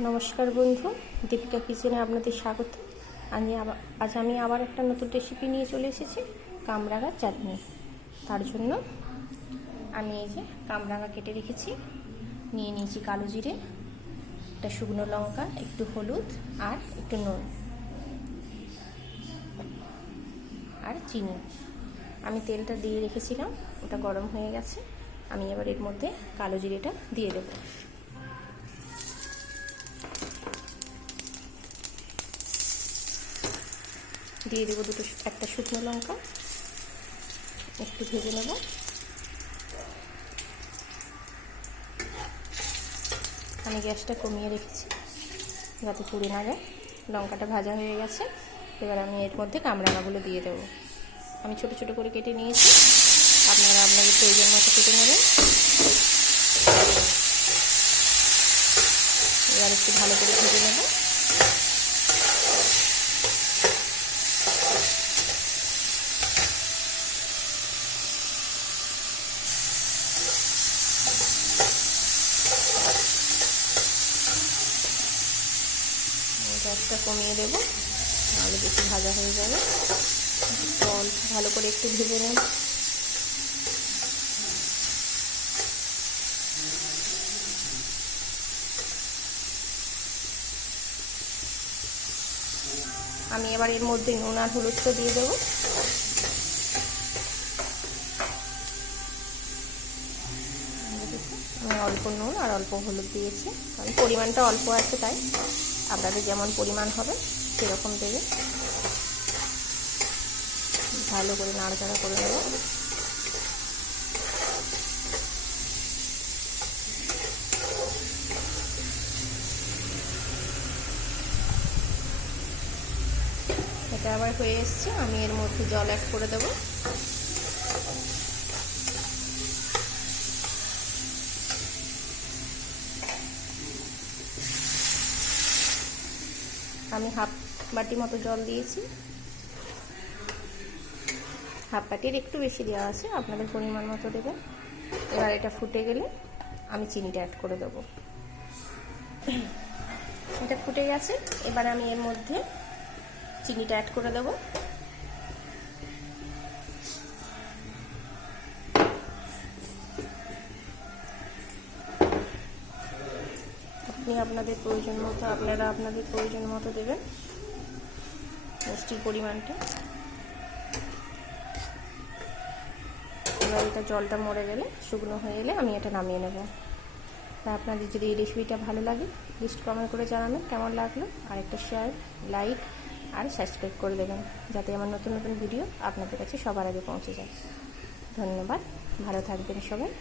নমস্কার বন্ধু, দীপিকা কিচেনে আপনাদের স্বাগত। আমি আবার, আজ আমি আবার একটা নতুন রেসিপি নিয়ে চলে এসেছি, কামরাঙা চাটনি। তার জন্য আমি এই যে কামরাঙা কেটে রেখেছি, নিয়ে নিয়েছি কালো জিরে, একটা শুকনো লঙ্কা, একটু হলুদ আর একটু নুন আর চিনি। আমি তেলটা দিয়ে রেখেছিলাম, ওটা গরম হয়ে গেছে, আমি এবার এর মধ্যে কালো জিরেটা দিয়ে দেবো। দিয়ে দেবো দুটো একটা শুকনো লঙ্কা, একটু ভেজে নেব। আমি গ্যাসটা কমিয়ে রেখেছি, যাতে পুড়ে না যায়। লঙ্কাটা ভাজা হয়ে গেছে, এবার আমি এর মধ্যে কামরাঙাগুলো দিয়ে দেবো। আমি ছোট ছোট করে কেটে নিয়েছি, আপনারা আপনাদের প্রয়োজন মতো কেটে নেবেন। এবার একটু ভালো করে ভেজে নেব। গ্যাসটা কমিয়ে দেবো। নাহলে বেশি ভাজা হয়ে যাবে। জল ভালো করে একটু ভেজে নেব। আমি এবার এর মধ্যে নুন আর হলুদটা দিয়ে দেবো। আমি অল্প নুন আর অল্প হলুদ দিয়েছি। কারণ পরিমাণটা অল্প আছে তাই। আপনাদের যেমন পরিমাণ হবে, সেরকম দেবে। ভালো করে নাড়াচাড়া করে নেব। এটা আবার হয়ে এসছে, আমি এর মধ্যে জল অ্যাড করে দেবো। আমি হাফ বাটি মতো জল দিয়েছি। হাফ বাটির একটু বেশি দেওয়া আছে, আপনাদের পরিমাণ মতো দেবেন। এবার এটা ফুটে গেলে আমি চিনিটা অ্যাড করে দেবো। এটা ফুটে গেছে, এবার আমি এর মধ্যে চিনিটা অ্যাড করে দেবো। আপনি আপনাদের প্রয়োজন মতো, আপনারা আপনাদের প্রয়োজন মতো দেবেন। মিষ্টির পরিমাণটা। এবার এটা জলটা মরে গেলে, শুকনো হয়ে এলে আমি এটা নামিয়ে নেব। তা আপনাদের যদি এই রেসিপিটা ভালো লাগে লিস্ট কমেন্ট করে জানাবেন কেমন লাগল। আর একটা শেয়ার লাইক আর সাবস্ক্রাইব করে দেবেন, যাতে আমার নতুন নতুন ভিডিও আপনাদের কাছে সবার আগে পৌঁছে যায়। ধন্যবাদ, ভালো থাকবেন সবাই।